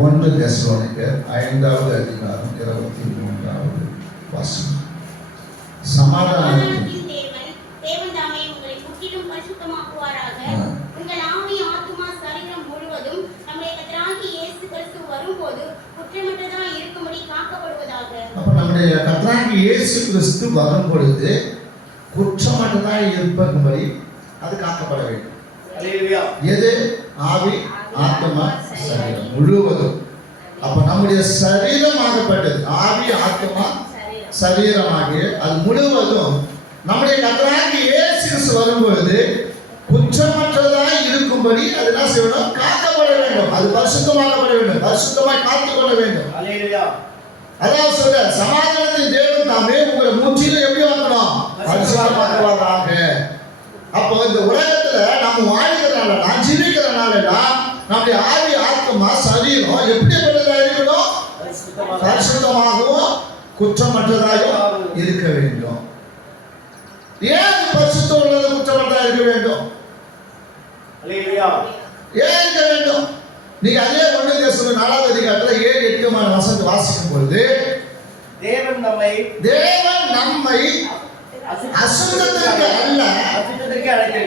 1 தெசலோனிக்கர் 5வது அதிகாரம் 23வது வசனம். சமாதானத்தின் தேவன் தாமே உங்களை முற்றிலும் பரிசுத்தமாக்குவாராக. உங்கள் ஆவி ஆத்துமா சரீரம் முழுவதும் நம்முடைய கர்த்தராகிய இயேசு கிறிஸ்து வரும்போது குற்றமற்றதாய் இருக்கும்படி காக்கப்படுவதாக. அப்ப நம்முடைய கர்த்தராகிய இயேசு கிறிஸ்து வரும் பொழுது குற்றமற்றதாய் இருக்கும்படி அது காக்கப்பட வேண்டும். அல்லேலூயா. எது? ஆவி ஆத்மா சரீரம் முழுவதும். அப்ப நம்முடைய சரீரமாகப்பட்டது ஆவி ஆத்மா சரீரமாகிய அது முழுவதும் நம்முடைய கர்த்தராகிய இயேசு கிறிஸ்து வரும்பொழுது குற்றமற்றதாய் இருக்கும்படி அது என்ன செய்யணும்? காக்கப்பட வேண்டும். அது பரிசுத்தமாக்கப்பட வேண்டும். பரிசுத்தமாய் காத்துக்கொள்ள வேண்டும். அல்லேலூயா. அதான் சொல்ற சமாதானத்தின் தேவன் தாமே உங்களை முற்றிலும் எப்படி ஆக்கணும்? பரிசுத்தமாக்குவாராக. அப்போ இந்த உலகத்துல நம்ம வாழ்கிறதுனால நான் ஜீவிக்கிறதுனால நம்முடைய ஆவி ஆத்மா சரீரம் எப்படிப்பட்டதா இருக்கணும்? பரிசுத்தமாகவும் குற்றமற்றதாகவும் இருக்க வேண்டும். ஏன் பரிசுத்தம் உள்ளது குற்றமற்றதா இருக்க வேண்டும்? அல்லேலூயா. ஏன் இருக்க வேண்டும்? நீங்க அதே 1 தெசலோனிக்கர் 4வது அதிகாரத்துல 7-8 வசனத்தை வாசிக்கும் பொழுது தேவன் நம்மை அசுத்தத்திற்கு அல்ல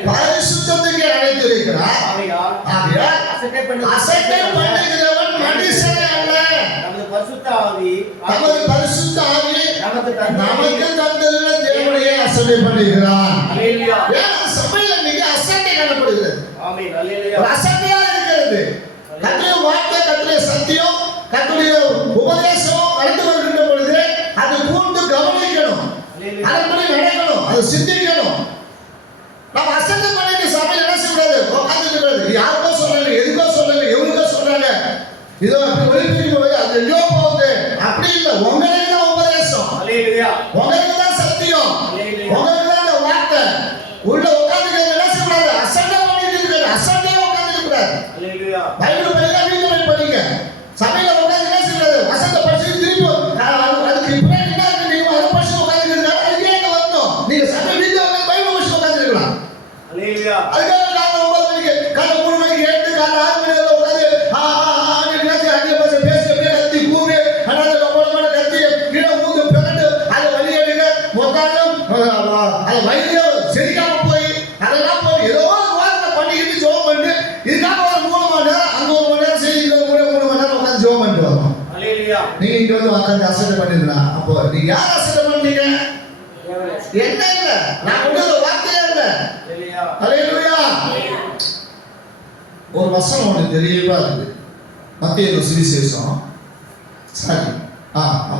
பரிசுத்தத்திற்கு அழைத்திருக்கிறார். ஆகையால் அசட்டை பண்ணுகிறவன் மனுஷன் அல்ல, நமது பரிசுத்த ஆவி நமக்கு தந்துள்ள தேவனையே அசட்டை பண்ணுகிறான். ஏன் சபையில மிக அசட்டை காணப்படுகிறது? அசட்டையா இருக்கிறது. கர்த்தருடைய வார்த்தை, கர்த்தருடைய சத்தியம், கர்த்தருடைய உபதேசம் நடந்து வருகின்ற பொழுது அது கூர்ந்து கவனிக்கணும், அதன்படி நடக்கணும், அது சிந்திக்கணும். நம்ம அசட்டை பண்ணிட்டு சபையில் என்ன செய்யக்கூடாது? உட்காந்துட்டு கூடாது. யாருக்கோ சொல்றாங்க, எதுக்கோ சொல்றாங்க, எவருக்கோ சொல்றாங்க, இதோ வெளிப்பிடி போய் அது எங்கேயோ போகுது. அப்படி இல்லை. உங்களுக்கு தான் உபதேசம், உங்களுக்கு தான் சத்தியம், உங்களுக்கு தான் அந்த வார்த்தை. உள்ள உட்காந்துக்கிறது என்ன செய்யக்கூடாது? அசட்டை பண்ணிட்டு இருக்காது. அசட்டையா உட்காந்துக்க கூடாது. பைபிள் படிக்க, வீட்டு போய் படிங்க. சபையில உட்காந்து என்ன செய்யக்கூடாது? வசனத்தை படிச்சு திருப்பி அதுக்கு இப்படி என்ன இருக்கு? நீங்க அதை படிச்சு உட்காந்துக்கிறீங்க, அதுக்கு ஏங்க வரணும்? நீங்க சபை வீட்டுல உட்காந்து பைபிள் படிச்சு உட்காந்துருக்கலாம். அதுக்காக காலைல 9 மணிக்கு, காலைல 3 மணிக்கு எழுந்து, காலைல 6 மணி வரை உட்காந்து பேசி அப்படியே கத்தி கூவி கத்தி கீழே ஊந்து பிறண்டு அதை வழி எடுக்க மொத்தாலும் அதை வழியில செரிக்காம போய் அதெல்லாம் போய் ஏதோ ஒரு வாரத்தை பண்ணிக்கிட்டு ஜோம் பண்ணிட்டு இதுக்காக ஒரு 3 மணி நேரம் அங்க 1 மணி நேரம் செய்தி 3 மணி நேரம் உட்காந்து ஜோம் பண்ணிட்டு வரணும். நீங்க இங்க வந்து உட்காந்து அசட்டை பண்ணிருக்கலாம். அப்போ நீங்க யார் அசட்டை பண்ணீங்க? என்ன இல்ல, நான் உங்களோட வார்த்தையே இல்ல. அல்லேலூயா. ஒரு வசனம் ஒன்று தெரியவா இருக்குது. மத்தேயு சுவிசேஷம்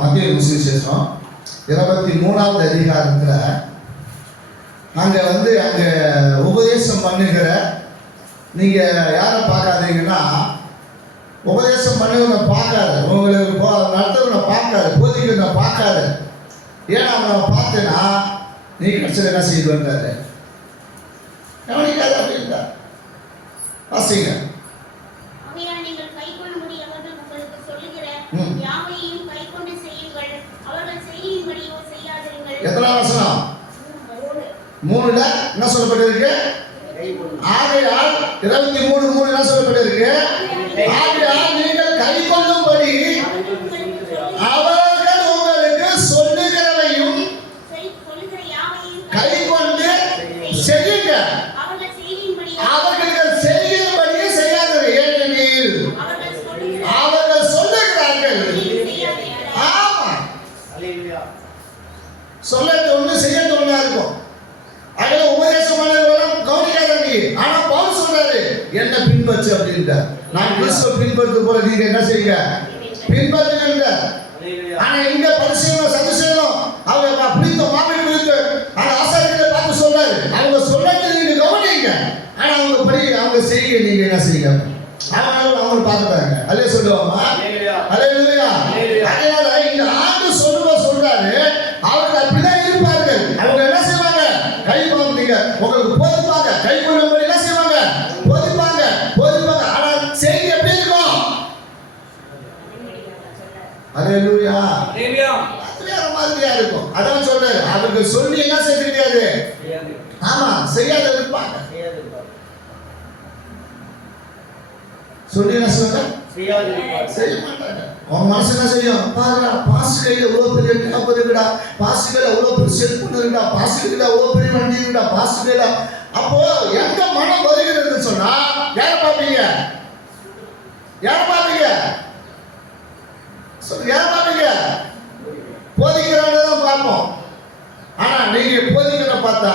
மத்தேயு சுவிசேஷம் 23வது அதிகாரத்துல அங்க உபதேசம் பண்ணுகிற நீங்க யாரை பார்க்காதீங்கன்னா, உபதேசம் பண்ணுகிறவனை பார்க்காத, உங்களுக்கு நடத்துறவனை பார்க்காத, போதிக்கிறவனை பார்க்காத. ஏன்னா அவனை பார்த்தேன்னா நீ கடைசியில் என்ன செய்து வந்தாரு கவனிக்காத அப்படின்ட்டா. வாசிங்க. நீங்கள் கைக்கொள்ளும்படி அவர்கள் உங்களுக்கு சொல்லுகிற யாவையும் கைக்கொண்டு செய்யுங்கள். அவர்கள் செய்யும்படியோ செய்யாதிருங்கள். எத்தனை வசனம்? 3ல என்ன சொல்லப்பட்டிருக்கு? ஆகையால் 23:3 என்ன சொல்லப்பட்டிருக்கு? ஆகையால் நீங்கள் கைக்கொள்ளும்படி அவர்கள் உங்களுக்கு சொல்லுகிறவையும் கைக்கொண்டு செய்யுங்க. அவர்கள் செய்கிறபடியே செய்யாதீர்கள். ஏனெனில் அவர்கள் சொல்லுகிறார்கள். ஆமா, சொல்லது ஒண்ணு செய்யறது ஒண்ணா இருக்கும். அதுல உபதேசம் பண்ணவங்களும் கவனிக்காதீங்க. ஆனா பவுல் சொல்றாரு என்ன பின்பற்று அப்படின்ட்டு. நான் கிறிஸ்துவை பின்பற்றது போல நீங்க என்ன செய்யுங்க? பின்பற்றுங்க. ஆனா இங்க பரிசேயனும் சதுசேயனும் அவங்க பிடித்த மாமை குறித்து அந்த ஆசாரியர்களை பார்த்து சொல்றாரு, அவங்க சொல்றது நீங்க கவனிங்க. ஆனா அவங்க படி அவங்க செய்ய நீங்க என்ன செய்யுங்க? அவங்க பார்த்துட்டாங்க. அல்லே சொல்லுவாமா? அல்லேலூயா. அதனால இந்த ஆண்டு சொல்றாரு அவர்கள் அப்படிதான் இருப்பார்கள். அவங்க என்ன செய்வாங்க? கை நீங்க உங்களுக்கு போதிப்பாங்க, கை கொள்ளும்படி என்ன செய்வாங்க? போதிப்பாங்க. ஆனா செய்தி எப்படி இருக்கும்? அல்லேலூயா. அது மாதிரியா இருக்கும். அதான் சொல்றாரு அவர்கள் சொல்லி என்ன செய்ய தெரியாது. ஆமா, செய்யாத இருப்பாங்க. சொல்லி என்ன சொல்லுங்க? செய்யாதிருப்பார். செய்ய மாட்டாங்க. அவன் மனசு என்ன செய்யும்? பாருடா, பாசு கையில எவ்வளவு பெரிய டேப் இருக்குடா, பாசு கையில எவ்வளவு பெரிய செல்போன் இருக்குடா, பாசு கையில எவ்வளவு பெரிய வண்டி இருக்குடா, பாசு கையில. அப்போ எங்க மனம் வருகிறதுன்னு சொன்னா யார பாப்பீங்க? யார பாப்பீங்க? யார பாப்பீங்க? போதிக்கிறவங்க தான் பார்ப்போம். ஆனா நீங்க போதிக்கிற பார்த்தா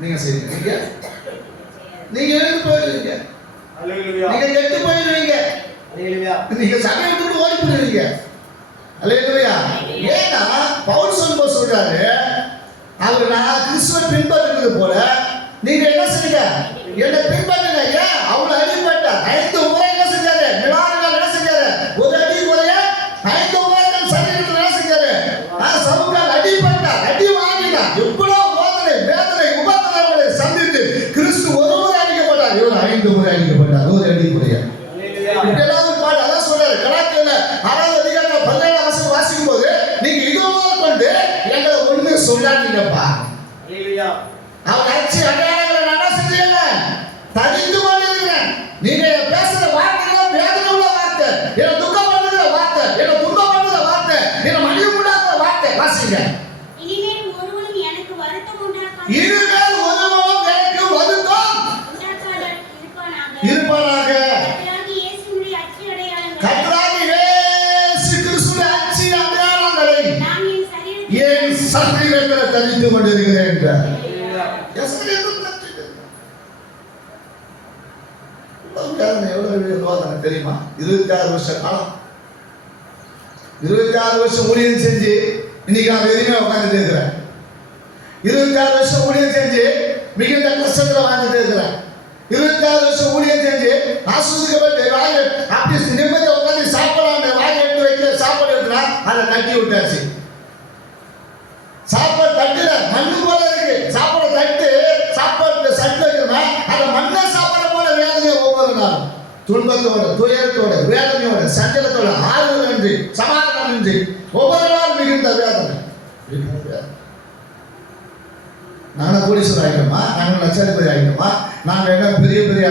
நீங்க செய்வீங்க, நீங்க எழுந்து போயிடுவீங்க, அல்லேலூயா. நீங்க கெட்டு போயிடுவீங்க, அல்லேலூயா. நீங்க சபையை விட்டு ஓடி போயிடுவீங்க. அல்லேலூயா. ஏன்னா பவுல் சொல்றாரு, அவர் நான் கிறிஸ்துவை பின்பற்றுறது போல நீங்க என்ன செய்யுங்க, என்ன பின்பற்றுங்க. ஏன் அவளை அடிபட்டார் 5 முறை என்ன செஞ்சாரு? விழாவில் என்ன செஞ்சாரு? ஒரு அடி முறைய 5 முறை சரீரத்தில் என்ன செஞ்சாரு? சவுக்கால் அடிபட்டார், அடி வாங்கினார். எவ்வளவு வேதனை வேதனை உபத்திரவங்களை சந்தித்து கிறிஸ்து ஒரு முறை அடிக்கப்பட்டார், இவர் 5 முறை அடிக்கப்பட்டார், ஒரு அடி முறைய. இதெல்லாம் பாடு. அதான் சொல்றாரு கலாத்தியல 6வது அதிகாரம் 17ஆம் வசனம் வாசிக்கும் போது, நீங்க இதுவரை கொண்டு எங்களை ஒண்ணு சொல்லாதீங்கப்பா. அல்லேலூயா. அவர் அச்சு அடையாளங்களை நான் என்ன செஞ்சேன்? தனித்து கொண்டிருக்கிறேன். நீங்க பேசுற வார்த்தைகள் வேதனை உள்ள வார்த்தை, என்ன துக்கம் பண்ணுகிற வார்த்தை, என்ன துன்பம் பண்ணுகிற வார்த்தை, என்ன மனித கூடாத வார்த்தை. வாசிங்க. இனிமேல் ஒருவனும் எனக்கு வருத்தம் உண்டாக்காத இனிமேல் ஒருவனும் எனக்கு வருத்தம் உண்டாக்காதவர் இருப்பானாக. இருப்பானாக. கர்த்தராகிய இயேசுவினுடைய அச்சு அடையாளங்களை கர்த்தராகிய இயேசு கிறிஸ்துவின் அச்சு அடையாளங்களை நான் என் சரீரத்தில் தரித்து கொண்டிருக்கிறேன் என்றார். அல்லேலூயா. என் சரீரத்தில் தரித்து. எவ்வளவு யோசனை தெரியுமா? 26 வருஷ காலம், 26 வருஷம் ஊழியம் செஞ்சு இன்னைக்கு நான் வெறுமையா உட்கார்ந்துட்டு இருக்கிறேன். 26 வருஷம் ஊழியம் செஞ்சு மிகுந்த கஷ்டத்துல வாழ்ந்துட்டு இருக்கிறேன். 26 வருஷம் ஊழியம் செஞ்சு ஆஸ்வதிக்கப்பட்டு வாங்க அப்படி நிம்மதியா உட்காந்து சாப்பிடலாம் வாங்க எடுத்து வைக்கிற சாப்பாடு இருக்கிறா, அதை கட்டி விட்டாச்சு. சாப்பாடு தட்டுல மண்ணு போல இருக்கு. சாப்பாடு தட்டு சாப்பாடு சட்டு வைக்கிறோம்னா அதை மண்ணை சாப்பாடு போல வேதனையை ஒவ்வொரு நாளும் துன்பத்தோட துயரத்தோட வேதனையோட சஞ்சலத்தோட ஆறுதல் நன்றி சமாதானம் நன்றி ஒவ்வொரு நாள் மிகுந்த வேதனை. நாங்க கோடீஸ்வரர் ஆகிட்டோமா, நாங்க லட்சாதிபதி ஆகிட்டோமா, நாங்க என்ன பெரிய பெரிய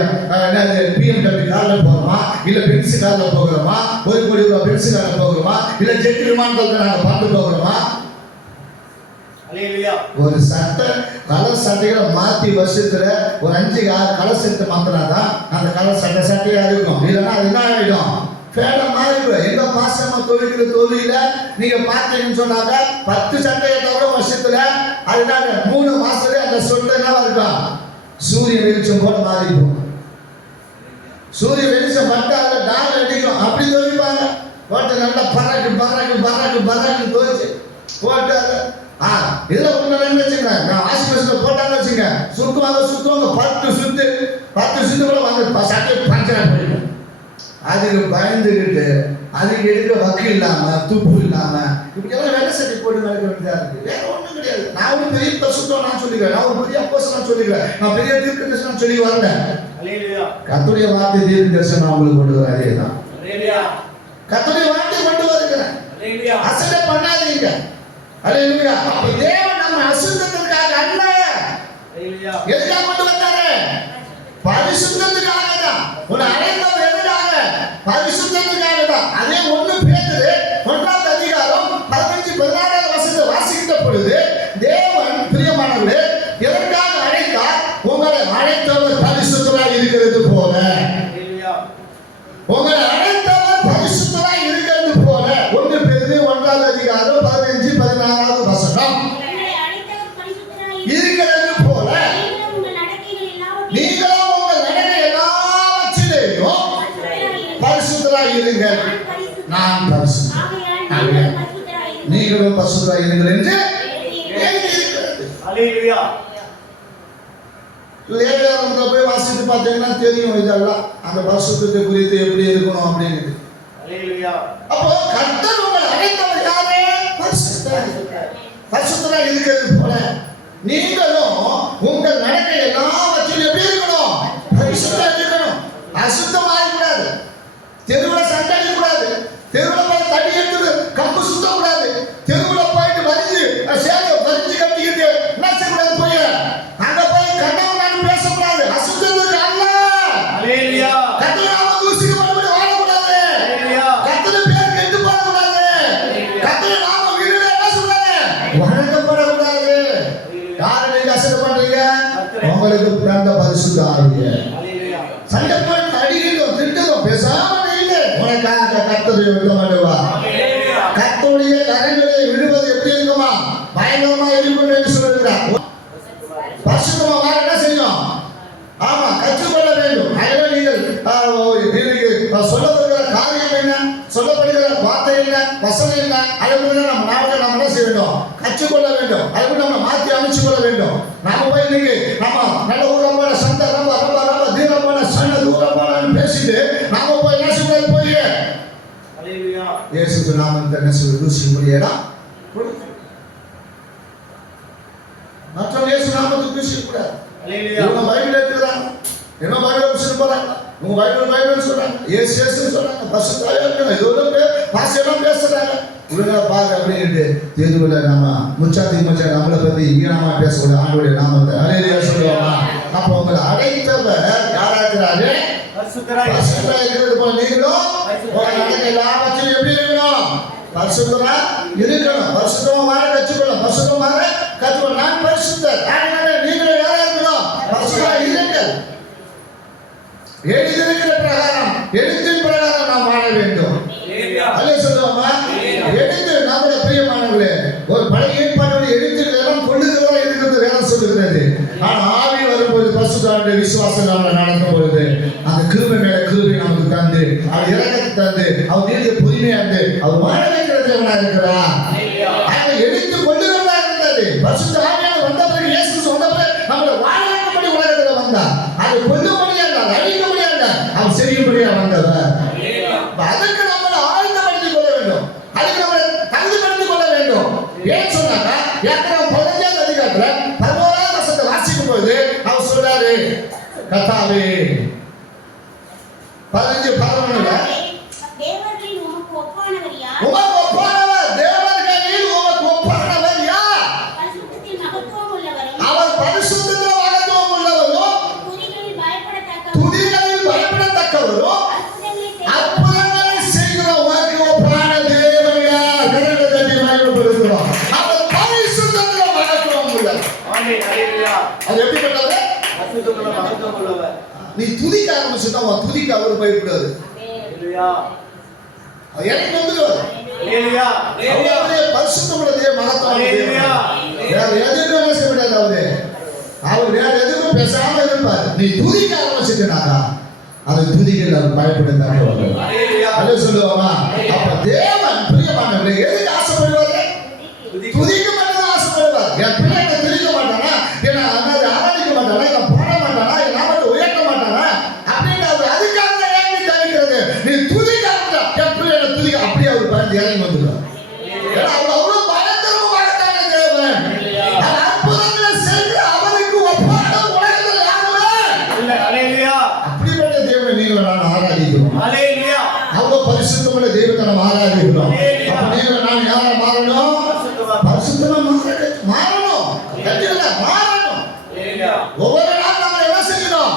BMW கார்ல போகிறோமா, இல்ல பென்ஸ் கார்ல போகிறோமா, 1 கோடி ரூபாய் பென்ஸ் கார்ல போகிறோமா, இல்ல ஜெட் விமானத்துல நாங்க பார்த்து போகிறோமா? அல்லேலூயா. ஒரு சட்டை கலர் சட்டைகளை மாத்தி வருஷத்துல ஒரு 5-6 கலர் சட்டை மாத்தினாதான் அந்த கலர் சட்டையா இருக்கும். இல்லைன்னா அது என்ன ஆகிடும்? பேட மாறிடும். எங்க பாசமா தொழிக்கிற தொழில நீங்க பார்த்தீங்கன்னு சொன்னாங்க 10 சட்டையை தவிர வருஷத்துல அதுதான் 3 மாசத்துல அந்த சொட்டை என்ன இருக்கும்? சூரிய வெளிச்சம் போல மாறிடும். சூரிய வெளிச்சம் பட்டு அதுல டால் அடிக்கும். அப்படி தொழிப்பாங்க. போட்டு நல்லா பறக்கு பறக்கு பறக்கு பறக்கு தொழிச்சு போட்டு இதுல ஒண்ணு வச்சுங்க. நான் வாஷிங் போட்டாங்க வச்சுங்க, சுத்துவாங்க 10 சுத்து கூட வந்து சட்டை பஞ்சரா போயிடும். அதுக்கு பயந்துகிட்டு அதுக்கு எடுக்க வக்கு இல்லாம துப்பு இல்லாம இப்படியெல்லாம் வெள்ளை சட்டை போட்டு நடக்க வேண்டியதா இருக்கு. வேற ஒண்ணும் கிடையாது. நான் ஒரு பெரிய பசுத்தம் நான் சொல்லிக்கிறேன், நான் ஒரு பெரிய அப்போஸ் நான் சொல்லிக்கிறேன், நான் பெரிய தீர்க்க தரிசனம் சொல்லி வரல. அல்லேலூயா. கர்த்தருடைய வார்த்தை தீர்க்க தரிசனம் நான் உங்களுக்கு கொண்டு வர அதேதான். அல்லேலூயா. கர்த்தருடைய வார்த்தை கொண்டு வருகிறேன். அல்லேலூயா. அசட்டை பண்ணாதீங்க. அல்லேலூயா. அப்ப தேவன் நம்ம அசுத்தத்துக்காக அல்ல, அல்லேலூயா. எதுக்காக கொண்டு வந்தாரு? பரிசுத்தத்துக்காக தான். உன்னை அழைத்தவர் எதுக்காக? பரிசுத்தத்துக்காக தான். அதே 1 பேதுரு 1ஆம் அதிகாரம் 15-16 வசனத்தை வாசிக்கிற பொழுது தேவன் பிரியமானவர்களே எதற்காக அழைத்தார்? உங்களை அழைத்தவர் பரிசுத்தராய் இருக்கிறது போல. அல்லேலூயா. உங்களை அழைத்தவர் பரிசுத்தராய் இருக்கிறது போல. 1 பேதுரு 1ஆம் அதிகாரம் 15-16 வசனம். உங்களை அழைத்தவர் பரிசுத்தராய் இருக்கிறது போல நீங்களும் உங்கள் நடக்கைகள் எல்லாவற்றையும் நீங்களும் உங்கள் நடை எல்லாவற்றிலேயும் பரிசுத்தராய் இருங்கள். நான் பரிசுத்தர். ஆகையால் நீங்கள் பரிசுத்தராய் இருங்கள். நீங்களும் பரிசுத்தராய் இருங்கள் என்று எழுதியிருக்கிறது. எழுதியிருக்கிறது. அல்லேலூயா. லேவியராகமத்துல போய் வாசித்து பார்த்தீங்கன்னா தெரியும் இதெல்லாம் அந்த பரிசுத்தத்தை குறித்து எப்படி இருக்கணும் அப்படின்னு. அல்லேலூயா. அப்போ கர்த்தர் உங்களை அழைத்தவர் யாரு? பரிசுத்தராய் இருக்கிறது போல நீங்களும் உங்கள் நடக்கை எல்லாவற்றிலும் எப்படி இருக்கணும்? பரிசுத்தமா இருக்கணும். அசுத்தமா இருக்கக்கூடாது. தெருவில் சண்டை அடிக்கக்கூடாது. தெருவில் போய் தண்ணி எடுத்து கம்பு சுத்தக்கூடாது. தெருவில் போயிட்டு வரிஞ்சு சேலை வரிஞ்சு கட்டிக்கிட்டு என்ன செய்யக்கூடாது? போய் அங்க போய் கண்டவனாலும் பேசக்கூடாது. அசுத்தத்துக்கு அல்ல. அல்லேலூயா. கர்த்தர் நாம தூசிக்க பரிசுத்த ஆவியே. ஹalleluya சண்டை போட்டு அடிக்கிறோம், திட்டுறோம், பேசாம இல்லை. உனக்காக கர்த்தரை யுத்தம் பண்ணுவா. ஹalleluya கர்த்தருடைய கரங்களை விடுவது எப்படி இருக்குமா? பயங்கரமா இருக்கும் என்று சொல்லுகிறார். பரிசுத்தமா வாழ என்ன செய்யும்? ஆமா, கற்றுக்கொள்ள வேண்டும். அதனால நீங்கள் சொல்லப்படுகிற காரியம் என்ன, சொல்லப்படுகிற வார்த்தை என்ன, வசனம் என்ன, அதுக்குள்ள நம்ம நாவல நம்ம என்ன செய்ய வேண்டும்? கற்றுக்கொள்ள வேண்டும். அதுக்கு நம்ம மாற்றி அமைச்சு கொள்ள வேண்டும். நாம போய் இன்னைக்கு நம்ம நல்ல ஊரமான சந்த ரொம்ப ரொம்ப ரொம்ப தீரமான சந்த தூரமான பேசிட்டு நாம போய் என்ன செய்யக்கூடாது? போய் ஹalleluya இயேசு நாமத்தை என்ன செய்ய தூசி முடியலாம். மற்ற இயேசு நாமத்தை தூசி கூடாது. ஹalleluya இவங்க பைபிள் எடுத்துறாங்க, என்ன பைபிள் படிச்சுட்டு போறாங்க, உங்க பைபிள் சொல்றாங்க, இயேசு இயேசுன்னு சொல்றாங்க, பரிசுத்தாவே இருக்காங்க, இதோட பாசியெல்லாம் பேசுறாங்க. உலக பாரு அப்படின்ட்டு தேதுவில் நாம முச்சாத்தி நம்மளை பத்தி ஈனமா பேசக்கூடிய ஆண்டோடைய நாமத்தை ஹalleluya சொல்லுவாங்க. அப்ப உங்களை அழைத்தவர் யாரா இருக்கிறாரு? பரிசுத்தராய் பரிசுத்தரா இருக்கிறது போல நீங்களும் உங்க நடக்க எல்லாவற்றிலும் எப்படி இருக்கணும்? பரிசுத்தரா இருக்கணும். பரிசுத்தமா வாழ கற்றுக்கொள்ளும். பரிசுத்தமா கற்றுக்கொள்ள. நான் பரிசுத்தர், நீங்களும் யாரா இருக்கணும்? பரிசுத்தரா இருங்கள். எழுதியிருக்கிற பிரகாரம், எழுத்தின் பிரகாரம் நாம் வாழ வேண்டும். அல்லே சொல்லுவாமா? எழுத்து நம்முடைய பிரியமானவர்களே, ஒரு பழைய ஏற்பாட்டுடைய எழுத்துக்கள் எல்லாம் கொள்ளுகிறதா இருக்கிறது வேதம் சொல்லுகிறது. ஆனா ஆவி வரும்போது பரிசுத்தருடைய விசுவாசம் நம்மளை நடத்தும் பொழுது அந்த கிருபை மேல கிருபை நமக்கு தந்து, அவர் இறக்கத்தை தந்து, அவர் நீடிய பொறுமையா இருந்து அவர் வாழ வைக்கிற தேவனா இருக்கிறார். அவன் எடுத்து கொள்ளுகிறதா இருந்தது. பரிசுத்த ஆவியானவர் வந்த பிறகு, இயேசு சொன்ன பிறகு நம்மளை வாழ வைக்கும்படி உலகத்துல வந்தார். அதை கொல்லும்படியா இருந்தார், அழிக்கும்படியா இருந்தார், அவர் செய்யும்படியா வந்தவர். அதுக்கு நம்மளை ஆழ்ந்தப்படுத்திக் கொள்ள வேண்டும். அதுக்கு நம்மளை தகுதிப்படுத்திக் கொள்ள வேண்டும். ஏன் சொன்னாங்க? ஏற்கனவே 15ஆம் அதிகாரத்துல 11ஆம் வசனத்தை வாசிக்கும் போது அவர் சொல்றாரு, கர்த்தாவே 15:11 தேவர்களில் உமக்கு ஒப்பானவர் யார்? உமக்கு ஒப்பானவர், தேவர்களில் உமக்கு ஒப்பானவர் யார்? பரிசுத்தத்தில் மகத்துவம் உள்ளவரும் அவர் பரிசுத்தத்தில் மகத்துவம் உள்ளவரும் துதிகளில் பயப்படத்தக்கவரும் துதிகளில் பயப்படத்தக்கவரும் அற்புதங்களை அற்புதங்களை செய்கிற உமக்கு ஒப்பான தேவன் யார்? கரங்களை தட்டி மகிமைப்படுத்துகிறோம். அவர் பரிசுத்தத்தில் மகத்துவம் உள்ளவர். ஆமென் ஹalleluya அது எப்படிப்பட்டவர்? பரிசுத்தமுள்ள மகத்துவம் உள்ளவர். நீ துதிக்க ஆரம்பிச்சுட்டா உன் துதிக்க அவர் பயப்படாது. ஹalleluya அவர் இறங்கி வந்துடுவார். ஹalleluya அவருடைய பரிசுத்தமுடைய மகத்துவம் ஹalleluya வேற எதுக்கும் என்ன செய்ய முடியாது. அவர் வேற எதுக்கும் பேசாம இருப்பார். நீ துதிக்க ஆரம்பிச்சுட்டாக்கா அது துதிகள் அவர் பயப்படுத்தாங்க. ஹalleluya அல்ல சொல்லுவாமா? அப்ப தேவன் பிரியமானவர்களே எதுக்கு ஆசைப்படுவாரு? துதிக்க மட்டும் ஆசைப்படுவார். என் பிள்ளைங்க துதிக்க மாட்டானா, என்ன ஆராதிக்க மாட்டானா, என்ன பாட மாட்டானா, என் நாமத்தை உயர்த்த மாட்டானா அப்படின்னு அவர் அதுக்காக ஏங்கி தவிக்கிறது. நீ துதிக்க என் பிள்ளைகளை துதிக்க அப்படியே அவர் பயந்து இறங்கி வந்துடுவார். ஏன்னா அவர் அவ்வளவு பயங்கரமாகத்தான தேவன். அந்த அற்புதங்களை செய்து அவருக்கு ஒப்பான உலகத்தில் யாருமே இல்ல. ஹalleluya அப்படிப்பட்ட தேவனை நீங்கள் நான் ஆராதிக்கிறோம். ஹalleluya அவ்வளவு பரிசுத்தமுள்ள தெய்வத்தை நம்ம ஆராதிக்கிறோம். அப்ப நீங்கள் நான் யாரை மாறணும்? பரிசுத்தமா மாறணும். கட்டில மாறணும். ஹalleluya ஒவ்வொரு நாளும் நம்ம என்ன செய்யணும்?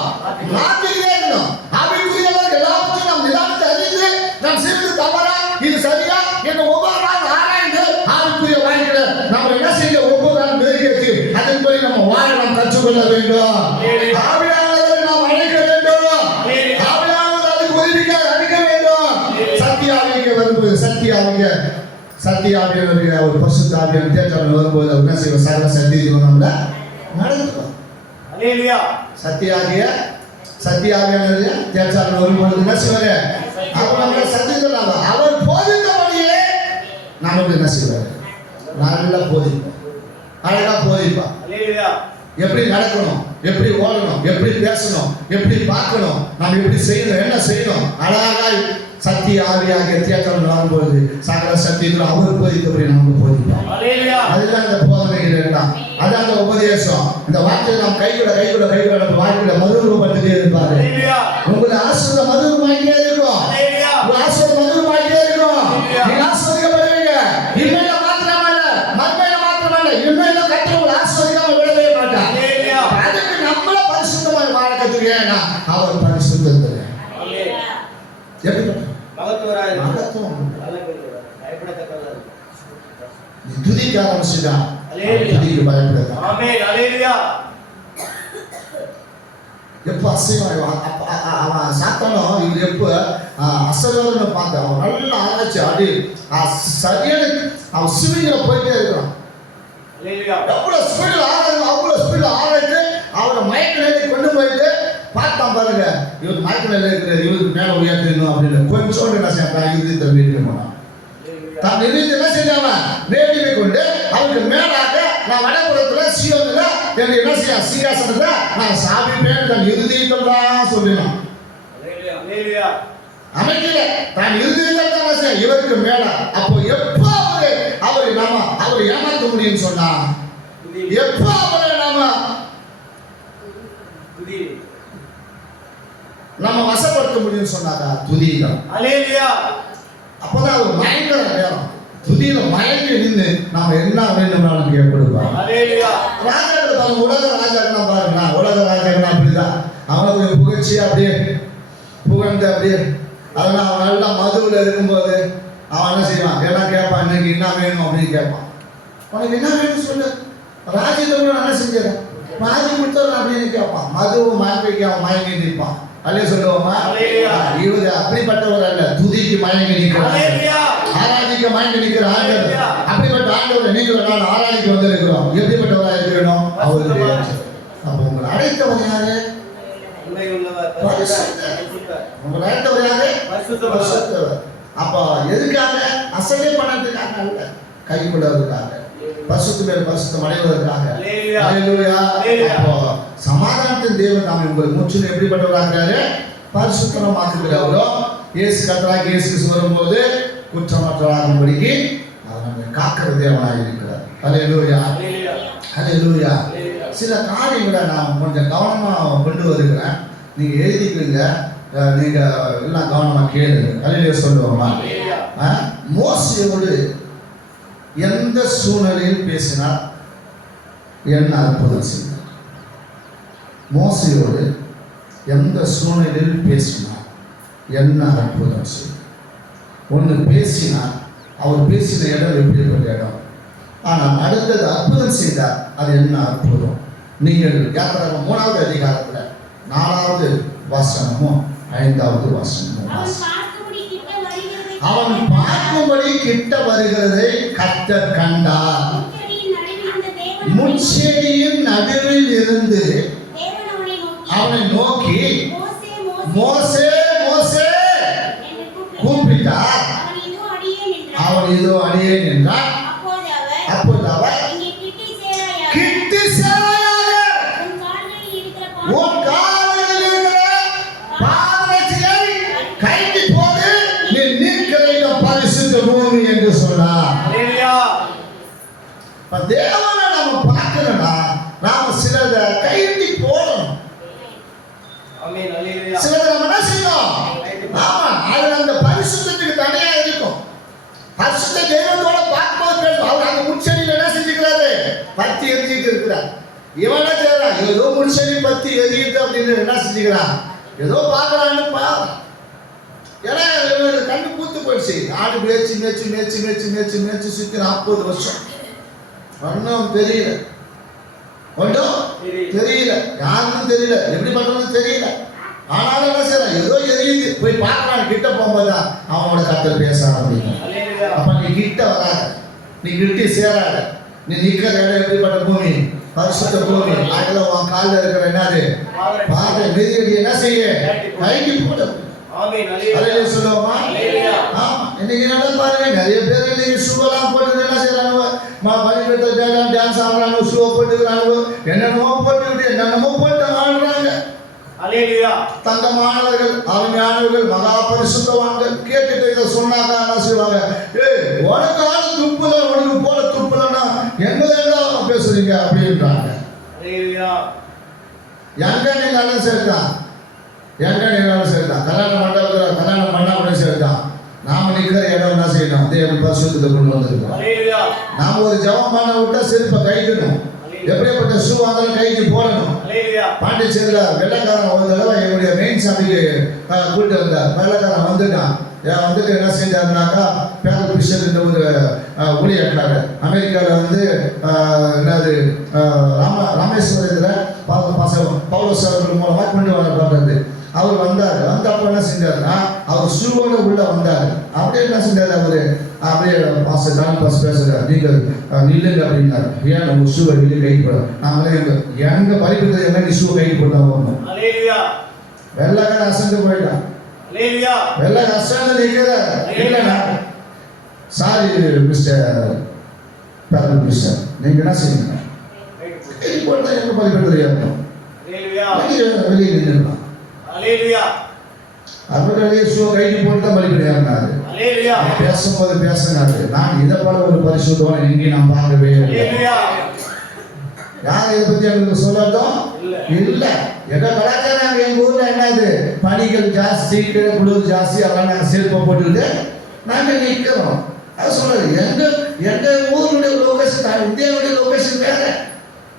மாற்றிக்கிட்டே இருக்கணும். ஆவிக்குரியவர் எல்லாவற்றையும் நாம் நிதானித்து அறிந்து நாம் செய்வது தவறா இது சரியா என்று ஒவ்வொரு நாளும் ஆராய்ந்து ஆவிக்குரிய வாழ்க்கையில நம்ம என்ன செய்ய ஒவ்வொரு நாளும் மெருகேற்றி அதன்படி நம்ம வாழ நாம் கற்றுக்கொள்ள வேண்டும். ஆவியானவரை நாம் அழைக்க வேண்டும். ஆவியானவர் அதுக்கு உதவிக்காக அழைக்க வேண்டும். சத்தியாவிக்கு வரும்போது சத்தியாவியனுடைய ஒரு பரிசுத்த ஆவியான தேற்றம் வரும்போது அவர் என்ன செய்வோம்? சர்வ சத்தியத்தை நம்மள நடத்துவோம். ஹalleluya சத்தியாவியனுடைய தேற்றம் வரும்போது என்ன செய்வாரு? அவர் நம்மளை சத்தியத்தை அவர் போதித்தபடியே நமக்கு என்ன செய்வாரு? நல்லா போதிப்போம், அழகா போதிப்பா. ஹalleluya எப்படி நடக்கணும், எப்படி ஓடணும், எப்படி பேசணும், எப்படி பார்க்கணும், நாம் எப்படி செய்யணும், என்ன செய்யணும், அழகா சத்திய ஆவியாகிய தேற்றம் வரும்போது சகல சத்தியங்களும் அவர் போதித்தபடி நமக்கு போதிப்போம். ஹalleluya அதுதான் அந்த போதனைகள் எல்லாம், அதான் அந்த உபதேசம். இந்த வார்த்தையை நாம் கைவிட நம்ம வாழ்க்கையில மதுரூபப்பட்டுட்டே இருப்பாரு. ஹalleluya உங்களை ஆசீர்வாதம் மதுரமாகிட்டே இருக்கும். ஹalleluya உங்க ஆசீர்வாதம் மதுரமாகிட்டே இருக்கும். நீங்க ஆசீர்வதிக்கப்படுவீங்க. இன்மையில மாத்திரமல்ல, மறுமையில மாத்திரமல்ல, இன்மையில கர்த்தர் உங்களை ஆசீர்வதிக்காம விடவே மாட்டார். ஹalleluya அதுக்கு நம்மள பரிசுத்தமாய் வாழ கத்துக்கேனா அவர் பரிசுத்தர். ஆமென் எப்படி மகத்துவராய் மகத்துவம் பயப்படத்தக்கவர். நீ துதிக்க ஆரம்பிச்சுட்டா ஹalleluya துதிக்கு பயப்படாத. ஆமென் ஹalleluya எப்போ அசைவாய்வான் அவன் சாத்தானும் இவர் எப்போ அசைவான்னு பார்த்து அவன் நல்லா ஆராய்ச்சி அப்படி சரியான அவன் ஸ்விமிங்கில் போயிட்டே இருக்கிறான். எவ்வளோ ஸ்பீடில் ஆராய்ச்சி அவ்வளோ ஸ்பீடில் ஆராய்ச்சி அவரை மயக்க நிலையை கொண்டு போயிட்டு பார்த்தான் பாருங்க, இவர் மயக்க நிலையில் இருக்கிறார், இவருக்கு மேலே உயர்த்தணும் அப்படின்னு கொஞ்சோண்டு என்ன செய்யறான், இது தம்பிட்டு போனான். தான் நிறுத்தி என்ன செஞ்சாவன் வேண்டியை கொண்டு அவருக்கு மேலாக நான் வடபுறத்துல சீயோன்ல என்னை என்ன செய்ய சிங்காசனத்தை நான் சாபிப்பேன் தன் இறுதியில் தான் சொல்லினான். அமைக்கல தான் இறுதியில் தான் செய்ய இவருக்கு மேல. அப்போ எப்போ அவரை நாம அவரை ஏமாற்ற முடியும்னு சொன்னா, எப்போ அவரை நம்ம வசப்படுத்த முடியும்னு சொன்னாக்கா துதிதான். அப்பதான் ஒரு மயங்கிற நேரம் துதியில மயங்கி நின்று நாம என்ன வேணும்னாலும் கேட்கப்படுவோம். ராஜாக்கள் பாருங்க, உலக ராஜாக்கள் பாருங்க, உலக ராஜாக்கள் அப்படிதான் அவனுக்கு புகழ்ச்சி அப்படியே புகழ்ந்து அப்படியே அதெல்லாம் அவன் நல்லா மதுவில் இருக்கும்போது அவன் என்ன செய்வான், எல்லாம் கேட்பான், இன்னைக்கு என்ன வேணும் அப்படின்னு கேட்பான். உனக்கு என்ன வேணும் சொல்லு, ராஜ்யத்தோட என்ன செஞ்சிட ராஜ்யம் கொடுத்தோம் அப்படின்னு கேட்பான். மதுவை மயங்கிக்கு அவன் மயங்கி நிற்பான். அல்லே சொல்லுவோமா, இவரு அப்படிப்பட்டவர் அல்ல, துதிக்கு மயங்கி நிற்கிறார், ஆராதிக்க மயங்கி நிற்கிற ஆண்டவர். அப்படிப்பட்ட ஆண்டவரை நீங்கள் நான் ஆராதிக்க வந்திருக்கிறோம். எப்படிப்பட்டவராக இருக்கணும் அவருக்கு. அப்போ உங்களை அழைத்தவர் யாரு, உங்களை அழைத்தவர் யாரு, பரிசுத்தவர். அப்போ எதுக்காக, அசைவே பண்ணதுக்காக அல்ல, கை கொள்வதற்காக, பரிசுத்த மேல் பரிசுத்தம் அடைவதற்காக. அப்போ சமாதானத்தின் தேவன் நாம் உங்களுக்கு முற்றிலும் எப்படிப்பட்டவராகிறாரு, பரிசுத்தமாக்குகிறவரோ. இயேசு கர்த்தராகிய இயேசு கிறிஸ்து வரும்போது குற்றமற்றவராகும்படிக்கு அவர் நம்மை காக்கிற தேவனாக இருக்கிறார். ஹல்லேலூயா, ஹல்லேலூயா. சில காரியங்களை நான் கொஞ்சம் கவனமாக கொண்டு வருகிறேன், நீங்க எழுதிக்கீங்க, நீங்க எல்லாம் கவனமாக கேளுங்க. ஹல்லேலூயா சொல்லுவோமா. மோசேயோடு எந்த சூழ்நிலையில் பேசினார், என்ன அற்புதம் செய்தார். மோசேயோடு எந்த சூழ்நிலையில் பேசினார், என்ன அற்புதம் செய்தார். ஒன்று பேசினார், அவர் பேசின இடம் எப்படிப்பட்ட இடம், ஆனால் அடுத்தது அற்புதம் செய்தார். அது என்ன அற்புதம். நீங்கள் யாத்திராகமம் 3வது அதிகாரத்தில் 4வது வசனமும் 5வது வசனமும் அவன் பார்க்கும்படி கிட்ட வருகிறதை கர்த்தர் கண்டார். முட்செடியின் நடுவில் இருந்து அவனை நோக்கி மோசே மோசே கூப்பிட்டார். அவன் இதோ அடியேன் என்றார். அப்போது அவர் கிட்டி சேராயாக உன் காலில் இருக்கிற பாதரட்சியை கைட்டி போடு, நீ நிற்கிற பரிசுத்த பூமி என்று சொன்னார். தேவனை நம்ம பார்க்கணும்னா நாம சிலதை கைட்டி போடணும். சிலதை நம்ம என்ன செய்யணும், ஆமா, அது அந்த பரிசுத்தத்துக்கு தடையா இருக்கும். பரிசுத்த தெய்வத்தோட பார்க்கும்போது பேசும். அவர் அந்த முட்செடியில் என்ன செஞ்சுக்கிறாரு, பத்தி எரிஞ்சிட்டு இருக்கிறார். இவன் என்ன செய்யறான், ஏதோ முட்செடி பத்தி எரியுது அப்படின்னு என்ன செஞ்சுக்கிறான், ஏதோ பார்க்கறான்னு பாரு. ஏன்னா கண்ணு பூத்து போயிடுச்சு. ஆடு மேய்ச்சி மேய்ச்சி மேய்ச்சி மேய்ச்சி மேய்ச்சி மேய்ச்சி சுற்றி 40 வருஷம் ஒன்றும் தெரியல, ஒன்றும் தெரியல, யாருக்கும் தெரியல, எப்படி பண்றதுன்னு தெரியல. ஆனாலும் என்ன செய்யறான், ஏதோ எரியுது, போய் பார்க்கறான். கிட்ட போகும்போதுதான் அவனோட கர்த்தர் பேச ஆரம்பிக்கும். அப்ப நீ கிட்ட வராத, நீ கிட்டி சேராத, நீ நிக்கிற இடம் எப்படிப்பட்ட பூமி, பரிசுத்த பூமி. அதுல உன் காலில் இருக்கிற என்னது பாதை மிதியடி என்ன செய்ய கைக்கு போட. சொல்லுவோமா, இன்னைக்கு நல்லா பாருங்க, நிறைய பேர் இன்னைக்கு ஷூவெல்லாம் போட்டு என்ன செய்யறாங்க, பள்ளிக்கூடத்தை டான்ஸ் ஆடுறாங்க, ஷூவை போட்டுக்கிறாங்க, என்னென்னமோ போட்டுக்கிட்டு என்னென்னமோ போட்டு ஆடுறாங்க. தங்கமானவர்கள், அருமையானவர்கள், மகா பரிசுத்தவான்கள் கேட்டுட்டு இதை சொன்னாக்கா என்ன செய்வாங்க, உனக்கு ஆளு துப்புல, உனக்கு போல துப்புலன்னா எங்களா பேசுறீங்க அப்படின்றாங்க. எங்க நீங்களும் சேர்த்தான், எங்க நீங்களும் சேர்த்தான், கல்யாணம் மண்டபத்தில் கல்யாணம் பண்ணா கூட சேர்த்தான். நாம நிற்கிற இடம் என்ன செய்யணும், தேவன் பரிசுத்தத்தை கொண்டு வந்திருக்கோம். நாம ஒரு ஜெபம் பண்ண விட்டா செருப்பை கைக்கணும், எப்படிப்பட்ட ஷூ அதெல்லாம் கைக்கு போடணும். பாண்டிச்சேரியில வெள்ளக்காரன் ஒரு தடவை என்னுடைய மெயின் சாமிக்கு கூட்டு வந்தார். வெள்ளக்காரன் வந்துட்டான், வந்துட்டு என்ன செஞ்சாருனாக்கா, பேரல் பிஷர் என்ற ஒரு ஊழியக்காரர் அமெரிக்காவில் வந்து என்னது ராமேஸ்வரத்தில் பவுலோஸ் அவர்கள் மூலமா கொண்டு வரப்படுறது. அவர் வந்தார். வந்தப்ப என்ன செஞ்சாருன்னா அவர் ஷூவோட உள்ள வந்தார். அப்படியே என்ன செஞ்சாரு அவரு, அப்படியே பாஸ்டர் ஜான் பாஸ்டர் பேசுறாரு, நீங்கள் நில்லுங்க அப்படின்னாரு. ஏன் நம்ம ஷூவை வெளியே கை போட, நாங்களே எங்க பறிக்கிறது என்ன, நீ ஷூ கை போட்டா வரணும். வெள்ளக்கார அசந்து போயிட்டான். வெள்ளக்கார அசந்து நிற்கிறார். இல்லைன்னா சாரி மிஸ்டர் பேரல் மிஸ்டர், நீங்க என்ன செய்யுங்க, கை போட்டா எங்க பறிக்கிறது ஏறணும், வெளியே நின்றுடலாம். அவர்களே ஷூ கைக்கு போட்டு தான் பலிபீடம் பேசும்போது பேசினாரு. நான் இதை போல ஒரு பரிசுத்தவனை எங்கேயும் நான் பார்க்கவே இல்லை. யார் இதை பத்தி எங்களுக்கு சொல்லட்டும் இல்லை. எங்க கலாச்சாரம் எங்க ஊர்ல என்னது, பனிகள் ஜாஸ்தி, குளிர் ஜாஸ்தி, அதெல்லாம் நாங்கள் செருப்பை போட்டுக்கிட்டு நாங்கள் நிற்கிறோம். அது சொல்றது எங்க ஊருடைய லொகேஷன், இந்தியாவுடைய லொகேஷன் வேற,